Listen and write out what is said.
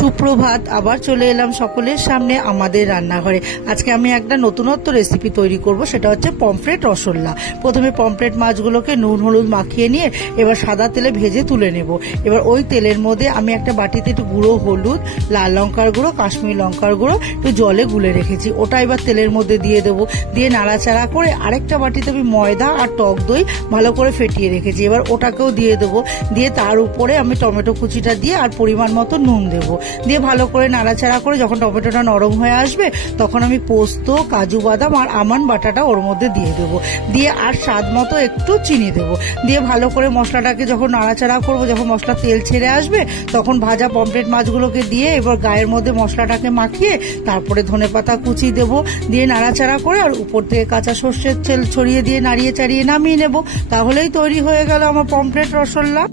সুপ্রভাত, আবার চলে এলাম সকলের সামনে আমাদের রান্নাঘরে। আজকে আমি একটা নতুনত্ব রেসিপি তৈরি করব, সেটা হচ্ছে পমফ্রেট রসোল্লা। প্রথমে পমফ্রেট মাছগুলোকে নুন হলুদ মাখিয়ে নিয়ে এবার সাদা তেলে ভেজে তুলে নেব। এবার ওই তেলের মধ্যে আমি একটা বাটিতে একটু গুঁড়ো হলুদ, লাল লঙ্কার গুঁড়ো, কাশ্মীরি লঙ্কার গুঁড়ো একটু জলে গুলে রেখেছি, ওটা এবার তেলের মধ্যে দিয়ে দেবো। দিয়ে নাড়াচাড়া করে আরেকটা বাটিতে আমি ময়দা আর টক দই ভালো করে ফেটিয়ে রেখেছি, এবার ওটাকেও দিয়ে দেবো। দিয়ে তার উপরে আমি টমেটো কুচিটা দিয়ে আর পরিমাণ মতো নুন দেবো, দিয়ে ভালো করে নাড়াচাড়া করে যখন টমেটোটা নরম হয়ে আসবে তখন আমি পোস্ত, কাজু বাদাম আর আমন্ড বাটাটা ওর মধ্যে দিয়ে দেবো। দিয়ে আর স্বাদ মতো একটু চিনি দেবো। দিয়ে ভালো করে মশলাটাকে যখন নাড়াচাড়া করবো, যখন মশলা তেল ছেড়ে আসবে তখন ভাজা পমফ্রেট মাছগুলোকে দিয়ে এবার গায়ের মধ্যে মশলাটাকে মাখিয়ে তারপরে ধনেপাতা কুচি দেবো। দিয়ে নাড়াচাড়া করে আর উপর থেকে কাঁচা সর্ষের তেল ছড়িয়ে দিয়ে নাড়িয়ে চাড়িয়ে নামিয়ে নেবো। তাহলেই তৈরি হয়ে গেল আমার পমফ্রেট রসোল্লা।